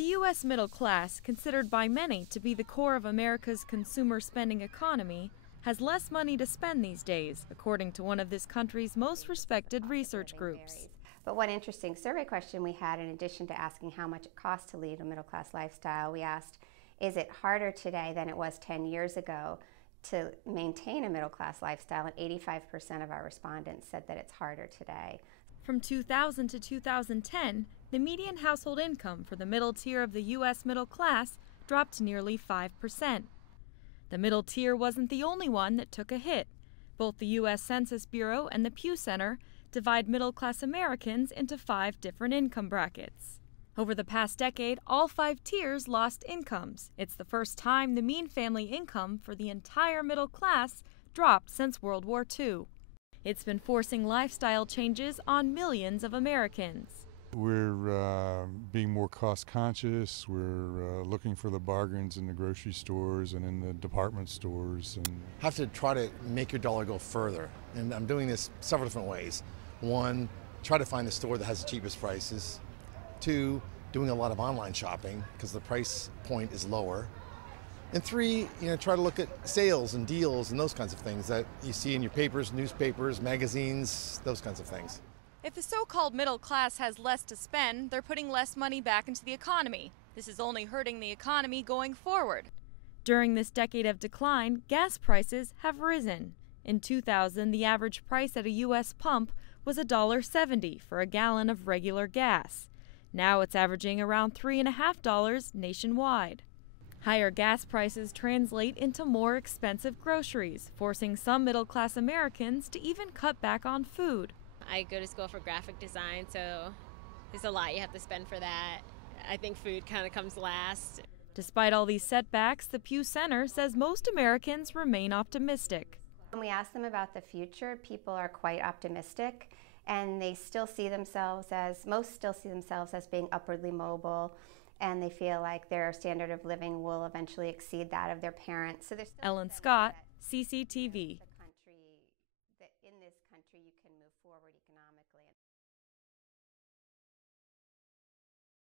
The U.S. middle class, considered by many to be the core of America's consumer spending economy, has less money to spend these days, according to one of this country's most respected research groups. But one interesting survey question we had, in addition to asking how much it costs to lead a middle-class lifestyle, we asked, is it harder today than it was 10 years ago to maintain a middle-class lifestyle? And 85% of our respondents said that it's harder today. From 2000 to 2010, the median household income for the middle tier of the U.S. middle class dropped nearly 5%. The middle tier wasn't the only one that took a hit. Both the U.S. Census Bureau and the Pew Center divide middle-class Americans into 5 different income brackets. Over the past decade, all 5 tiers lost incomes. It's the first time the mean family income for the entire middle class dropped since World War II. It's been forcing lifestyle changes on millions of Americans. We're being more cost conscious. We're looking for the bargains in the grocery stores and in the department stores. And have to try to make your dollar go further. And I'm doing this several different ways. 1, try to find the store that has the cheapest prices. 2, doing a lot of online shopping because the price point is lower. And 3, try to look at sales and deals and those kinds of things that you see in your papers, newspapers, magazines, those kinds of things. If the so-called middle class has less to spend, they're putting less money back into the economy. This is only hurting the economy going forward. During this decade of decline, gas prices have risen. In 2000, the average price at a U.S. pump was $1.70 for a gallon of regular gas. Now it's averaging around $3.50 nationwide. Higher gas prices translate into more expensive groceries, forcing some middle-class Americans to even cut back on food. I go to school for graphic design, so there's a lot you have to spend for that. I think food kind of comes last. Despite all these setbacks, the Pew Center says most Americans remain optimistic. When we ask them about the future, people are quite optimistic, and they still see themselves as, most still see themselves as being upwardly mobile, and they feel like their standard of living will eventually exceed that of their parents. So Ellen Scott, CCTV.